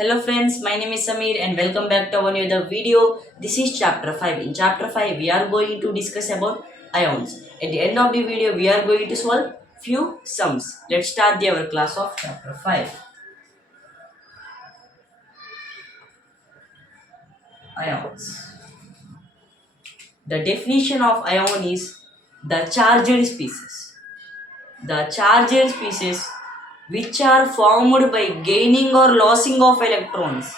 Hello friends, my name is Samir and welcome back to our new other video. This is chapter 5. In chapter 5, we are going to discuss about ions. At the end of the video, we are going to solve few sums. Let's start our class of chapter 5. Ions. The definition of ion is the charged species. The charged species which are formed by gaining or losing of electrons.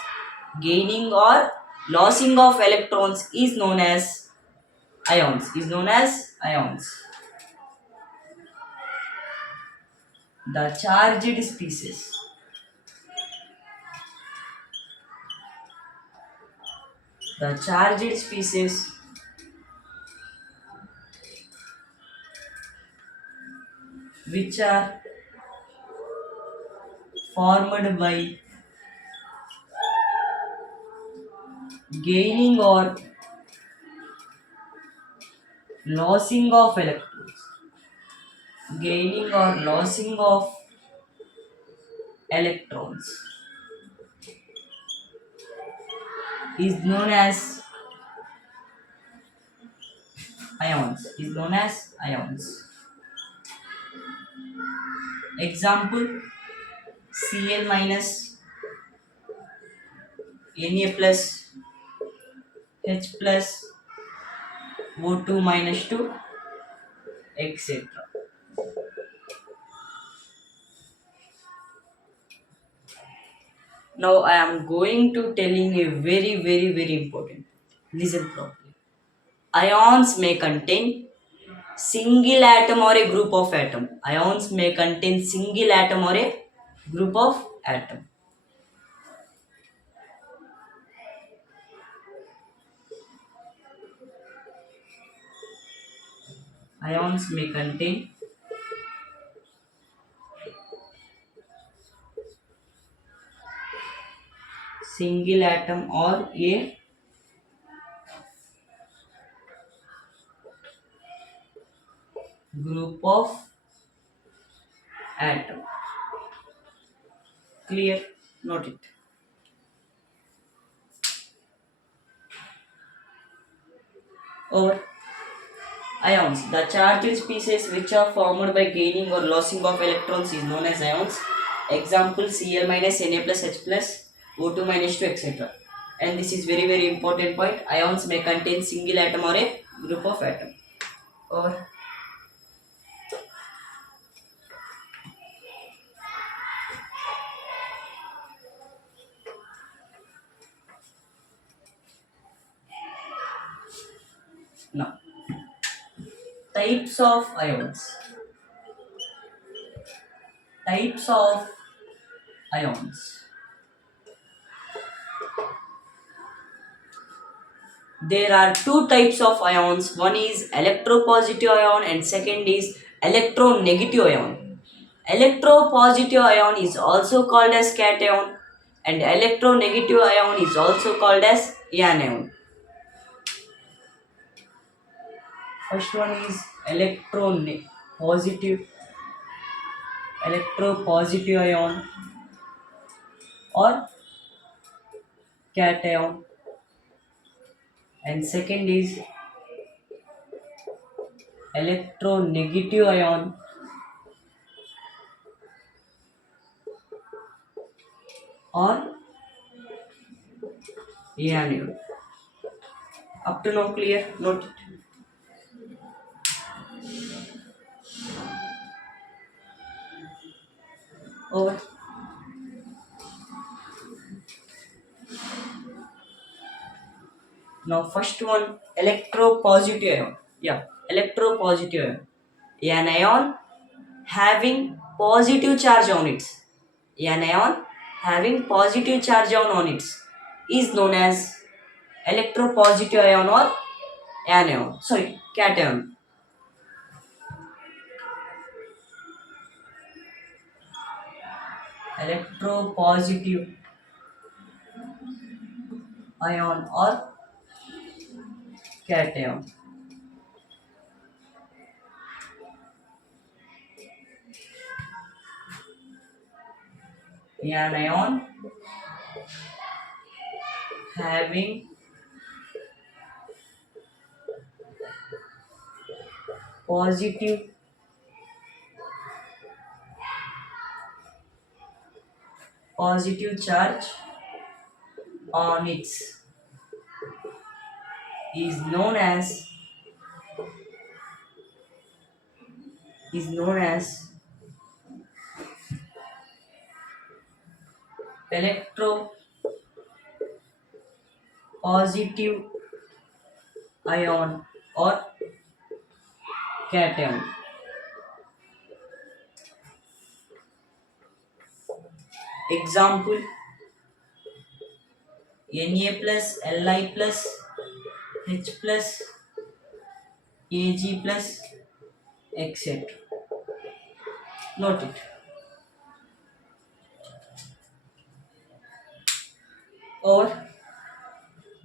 Gaining or losing of electrons is known as ions. The charged species. The charged species which are formed by gaining or losing of electrons. Gaining or losing of electrons is known as ions. Example: Cl minus, Na plus, H plus, O2 minus 2, etc. Now I am going to telling a very important. Listen properly. Ions may contain single atom or a group of atom. Ions may contain single atom or a group of atom. Ions may contain single atom or a group of atom. Clear? Note it. Over. Ions. The charged species which are formed by gaining or losing of electrons is known as ions. Example: Cl minus, Na plus, H plus, O2 minus 2, etc. And this is very important point. Ions may contain single atom or a group of atom. Over. Now, types of ions. Types of ions. There are two types of ions. One is electropositive ion and second is electronegative ion. Electropositive ion is also called as cation and electronegative ion is also called as anion. First one is electropositive ion or cation, and second is electronegative ion or anion. Up to now clear? Note it. Over. Now first one, electropositive ion. Electropositive ion. An ion having positive charge on it. An ion having positive charge on it is known as electropositive ion or anion. Cation. Electropositive ion or cation. An ion having positive charge on its is known as is known as electropositive ion or cation. Example: Na plus, Li plus, H plus, Ag plus, etc. Note it. Or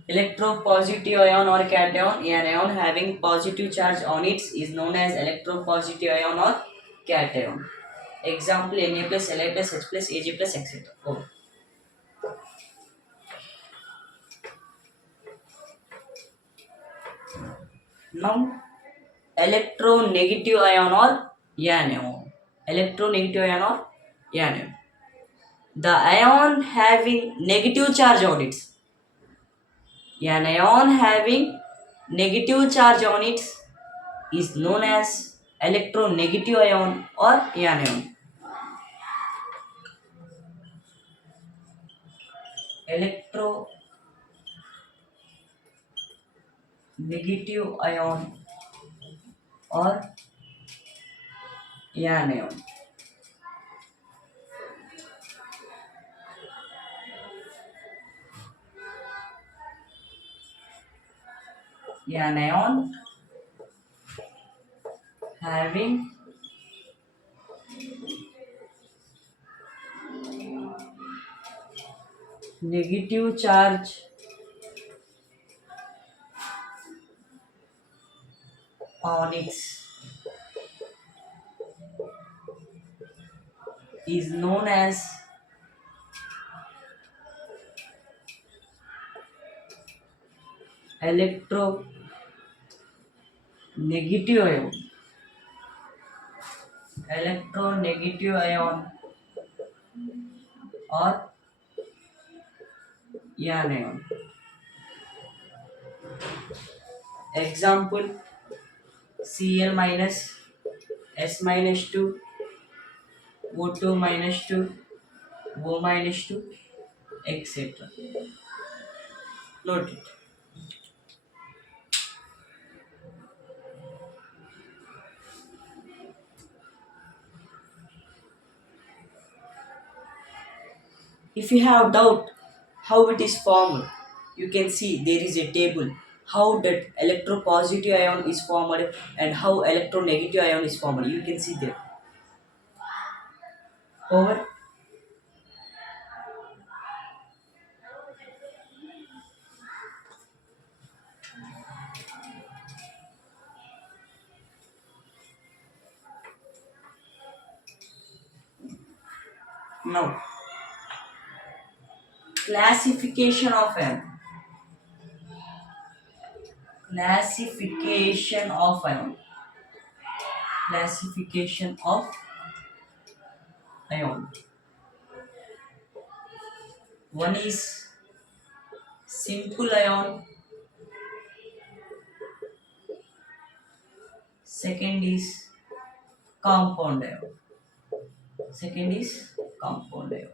electropositive ion or cation. An ion having positive charge on it is known as electropositive ion or cation. Example: Na plus, Li plus, H plus, Ag plus, etc. Over. Now, electronegative ion or anion. Electronegative ion or anion. The ion having negative charge on it. An ion having negative charge on it is known as electronegative ion or anion. Electronegative ion or anion. An ion having negative charge on it is known as electronegative ion. Electronegative ion or anion. Example: Cl minus, S minus 2, O2 minus 2, O minus 2, etc. Note it. If you have doubt how it is formed, you can see there is a table how that electropositive ion is formed and how electronegative ion is formed. You can see there. Over. Now, classification of ion. Classification of ion. Classification of ion. One is simple ion. Second is compound ion. Second is compound ion.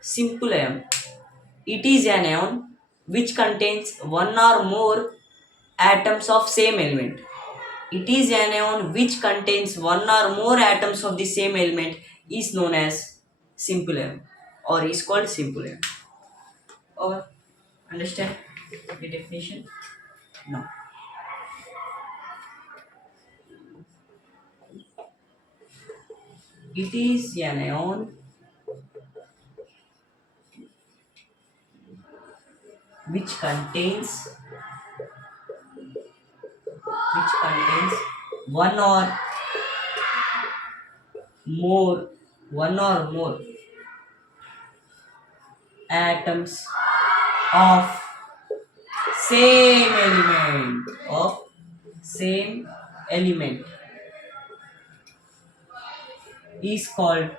Simple ion. It is an ion which contains one or more atoms of same element. It is an ion which contains one or more atoms of the same element is known as simple ion or is called simple ion. Or understand the definition? No. It is an ion which contains one or more one or more atoms of same element is called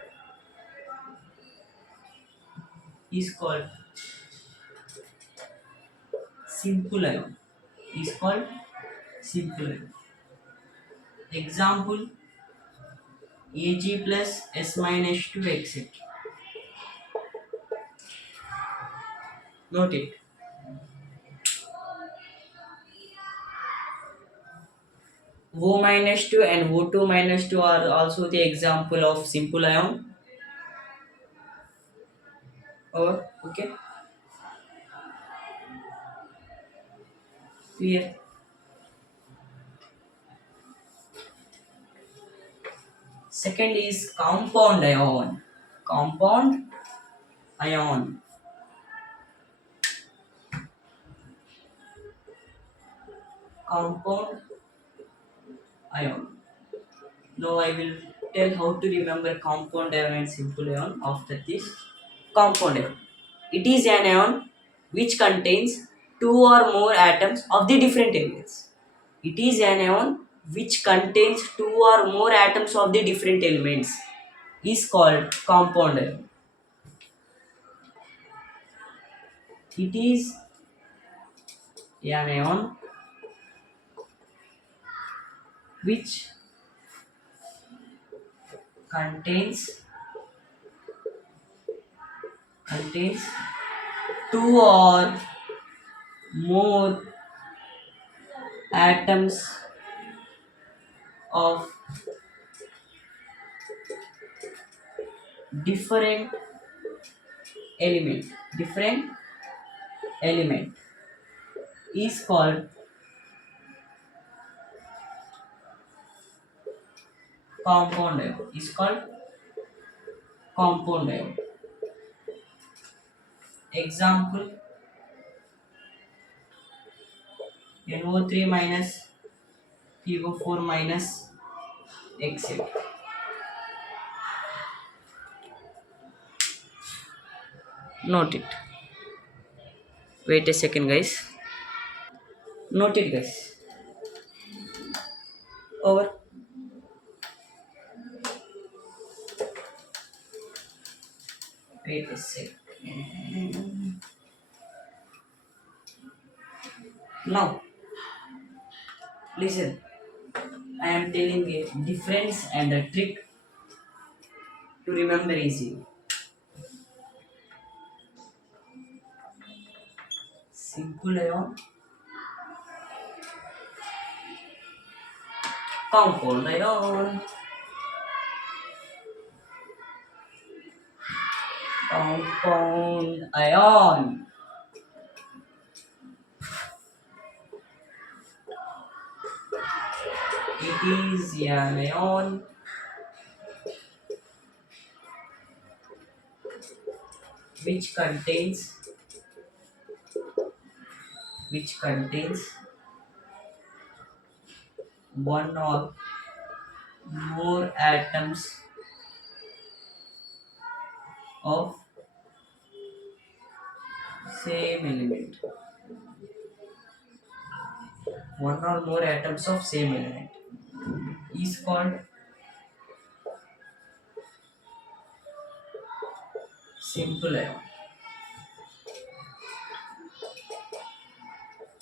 is called simple ion. Is called simple ion. Example: Ag plus S minus 2 etc. Note it. O minus 2 and O2 minus 2 are also the example of simple ion. Or okay, clear. Second is compound ion. Compound ion. Compound ion. Now I will tell how to remember compound ion and simple ion after this. Compound ion. It is an ion which contains two or more atoms of the different elements. It is an ion which contains two or more atoms of the different elements is called compound ion. It is an ion which contains contains two or more atoms of different element. Different element is called compound ion. Is called compound ion. Example: NO3 minus PO4 minus etc. Note it. Wait a second, guys. Note it, guys. Over. Wait a second. Now, listen. I am telling a difference and a trick to remember easily. Simple ion, compound ion, compound ion. It is an ion which contains one or more atoms of same element. One or more atoms of same element is called simple ion.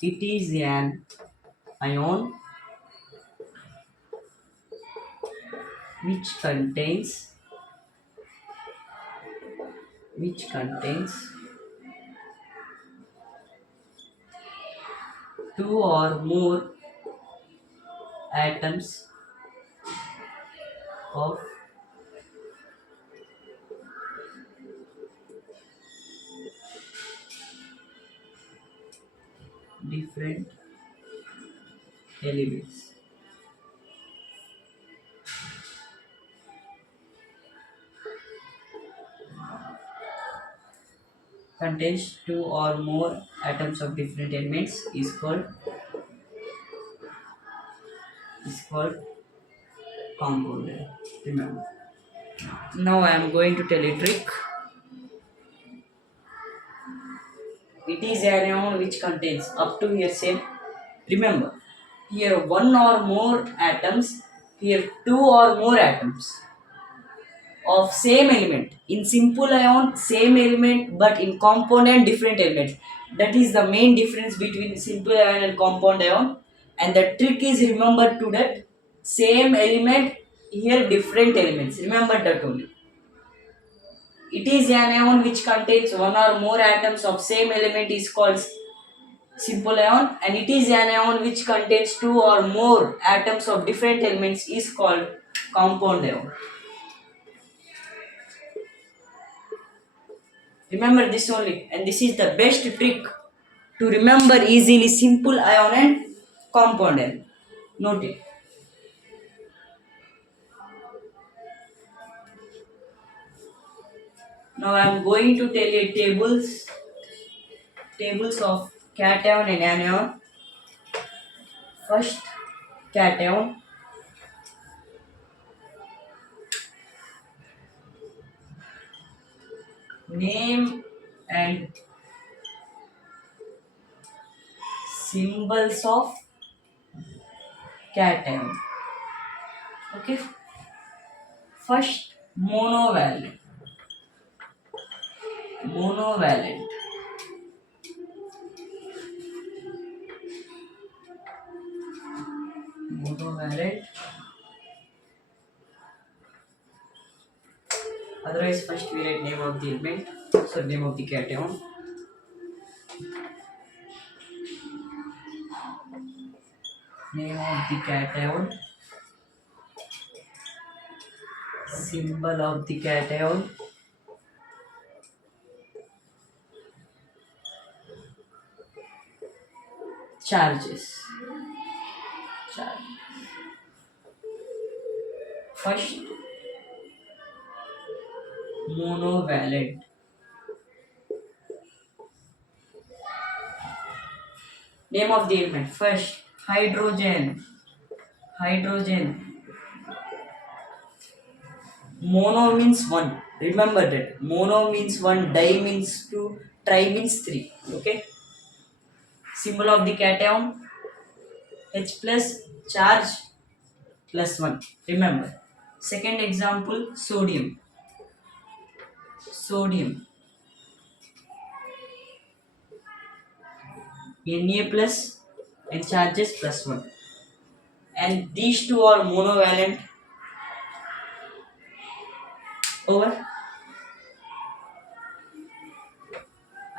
It is an ion which contains two or more atoms of different elements. Contains two or more atoms of different elements is called compound ion. Remember. Now I am going to tell a trick. It is an ion which contains up to here same. Remember, here one or more atoms, here two or more atoms of same element. In simple ion, same element, but in compound different elements. That is the main difference between simple ion and compound ion. And the trick is remember to that same element, here different elements. Remember that only. It is an ion which contains one or more atoms of same element is called simple ion, and it is an ion which contains two or more atoms of different elements is called compound ion. Remember this only, and this is the best trick to remember easily simple ion and compound ion. Note it. Now I am going to tell you tables of cation and anion. First, cation. Name and symbols of cation. Okay. First, monovalent. Monovalent. Monovalent. Otherwise, first we write name of the element. So name of the cation. Name of the cation. Symbol of the cation. Charges. Charge. First, monovalent. Name of the element. First, hydrogen. Hydrogen. Mono means one. Remember that. Mono means one, di means two, tri means three. Okay. Symbol of the cation. H plus, charge plus one. Remember. Second example, sodium. Sodium. Na plus and charges plus one. And these two are monovalent. Over.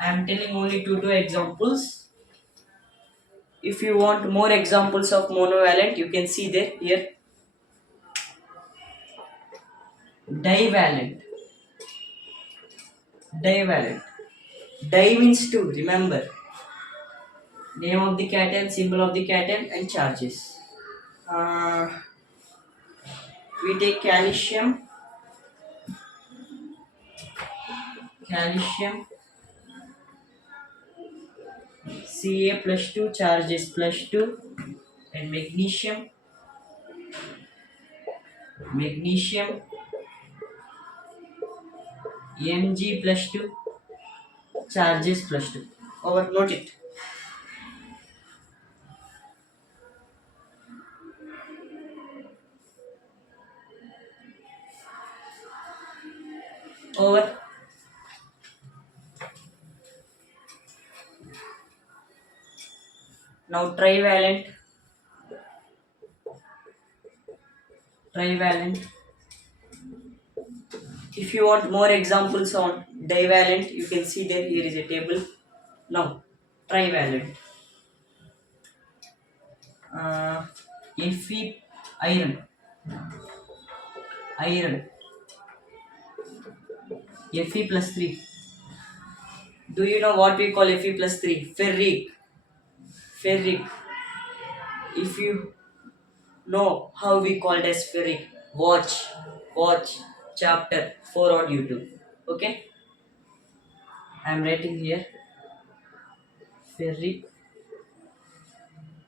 I am telling only two examples. If you want more examples of monovalent, you can see there here. Divalent. Divalent. Di means two, remember. Name of the cation, symbol of the cation, and charges. We take calcium. Calcium. Ca plus 2, charges plus 2. And magnesium. Magnesium. Mg plus 2, charges plus 2. Over, note it. Over. Now trivalent. Trivalent. If you want more examples on divalent, you can see there here is a table. Now trivalent. Fe iron. Iron. Fe plus 3. Do you know what we call Fe plus 3? Ferric. Ferric. If you know how we called as ferric, watch chapter 4 on YouTube. Okay, I am writing here ferric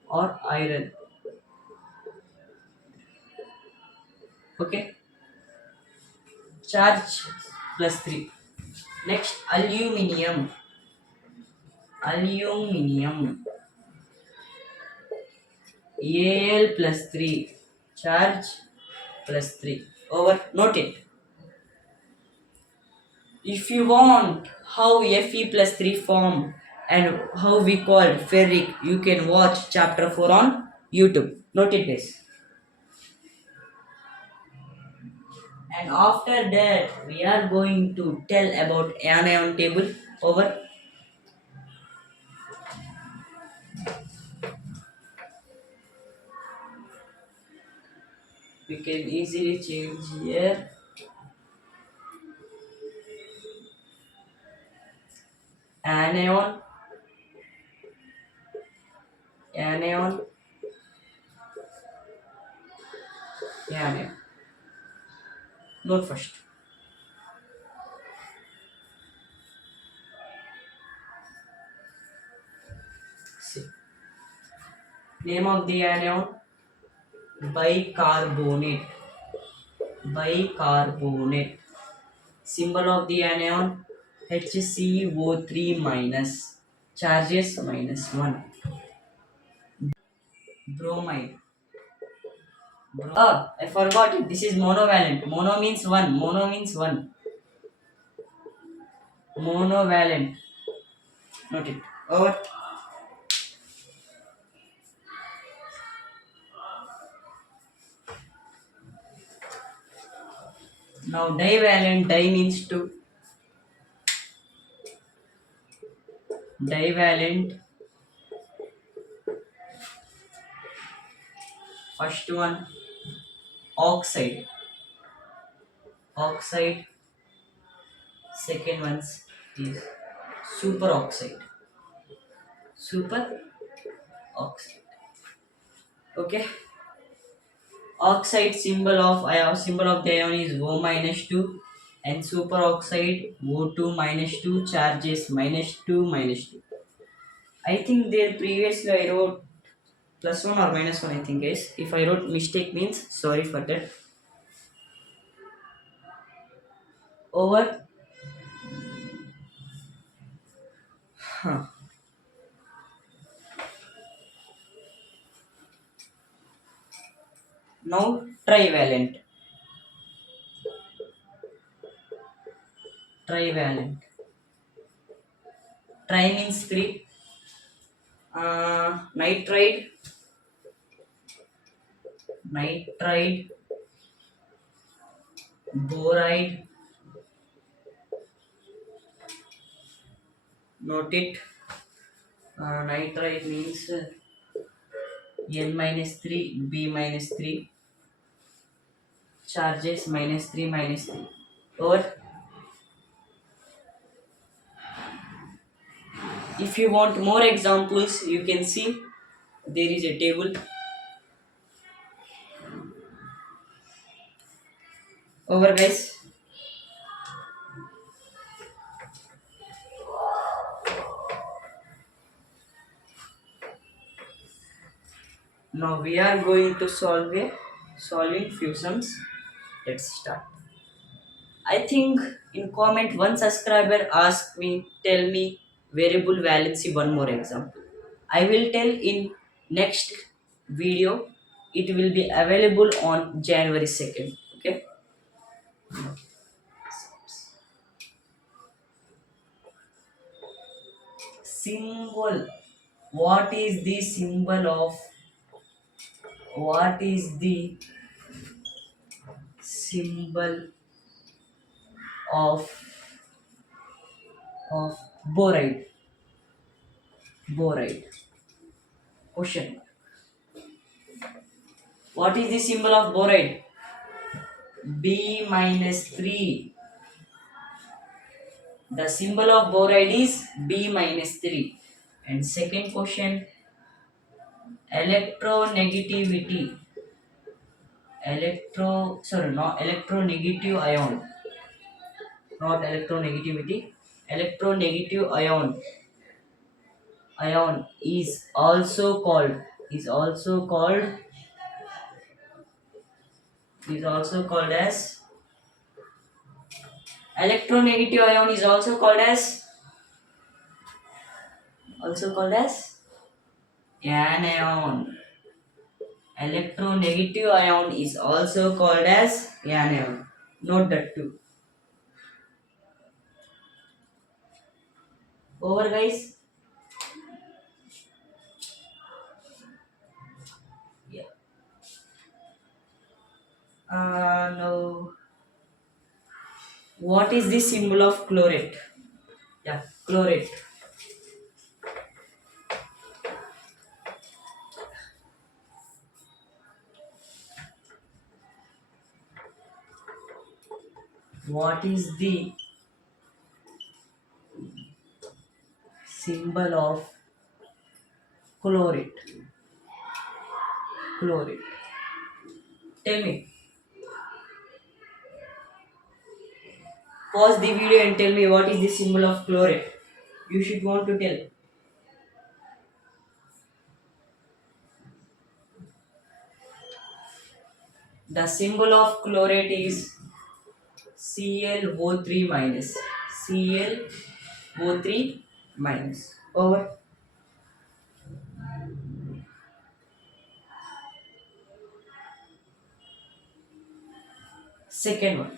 or iron. Okay, charge plus 3. Next, aluminium. Aluminium, Al plus 3, charge plus 3. Over, note it. If you want how Fe plus 3 form and how we call ferric, you can watch chapter 4 on YouTube. Note it guys. And after that, we are going to tell about anion table. Over. We can easily change here. Anion, anion, anion. Note first. See. Name of the anion, bicarbonate. Bicarbonate. Symbol of the anion, HCO3 minus. Charges minus 1. Bromide. Oh, I forgot it. This is monovalent. Mono means 1. Mono means 1. Monovalent. Note it. Over. Now divalent. Di means 2. Divalent. First one, oxide. Oxide. Second one is superoxide. Superoxide. Okay. Oxide symbol of the ion is O minus 2 and superoxide O2 minus 2, charges minus 2 minus 2. I think there previously I wrote plus 1 or minus 1, I think guys. If I wrote mistake means sorry for that. Over. Huh. Now trivalent. Trivalent. Tri means 3. Nitride. Nitride. Boride. Note it. Nitride means N minus 3, B minus 3. Charges minus 3 minus 3. Or if you want more examples, you can see there is a table. Over guys. Now we are going to solving few sums. Let's start. I think in comment one subscriber asked me, tell me variable valency one more example. I will tell in next video. It will be available on January 2nd. Okay. Symbol. What is the symbol of? What is the symbol of boride? Boride. Question. What is the symbol of boride? B minus 3. The symbol of boride is B minus 3. And second question, electronegativity. Electronegative ion. Not electronegativity. Electronegative ion. Ion is also called as Electronegative ion is also called as anion. Electronegative ion is also called as anion. Note that too. Over, guys. Yeah. Now, what is the symbol of chlorate? Yeah, chlorate. What is the symbol of chlorate? Chlorate. Tell me. Pause the video and tell me what is the symbol of chlorate. You should want to tell. The symbol of chlorate is ClO3 minus. ClO3 minus. Over. Second one.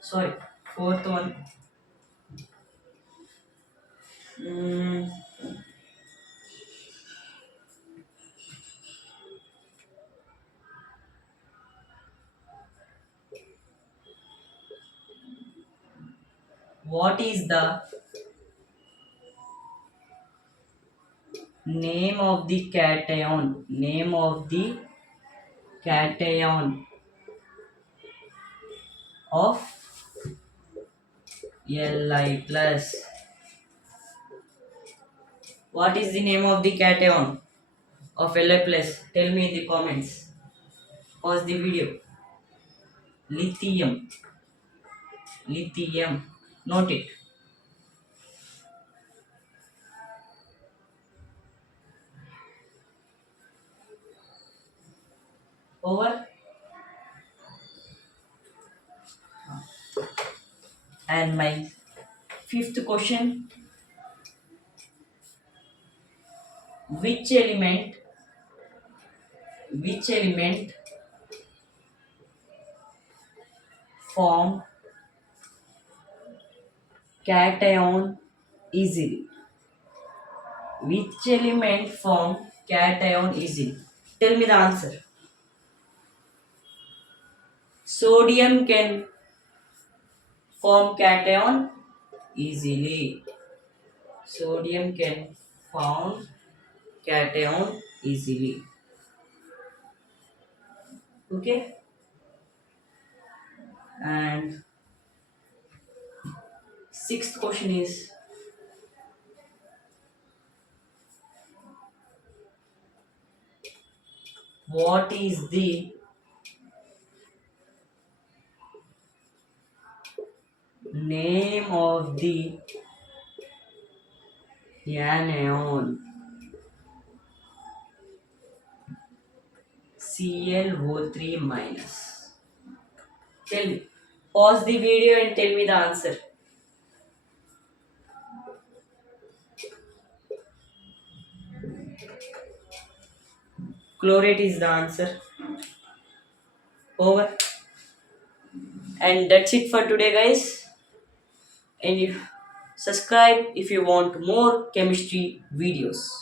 Sorry. Fourth one. Mm, what is the name of the cation? Name of the cation of Li plus. What is the name of the cation of Li plus? Tell me in the comments. Pause the video. Lithium. Lithium. Note it. Over. And my fifth question. Which element which element form cation easily? Which element form cation easily? Tell me the answer. Sodium can form cation easily. Sodium can form cation easily. Okay? And sixth question is, what is the name of the anion ClO3 minus? Tell me. Pause the video and tell me the answer. Chlorate is the answer. Over. And that's it for today, guys. And you subscribe if you want more chemistry videos.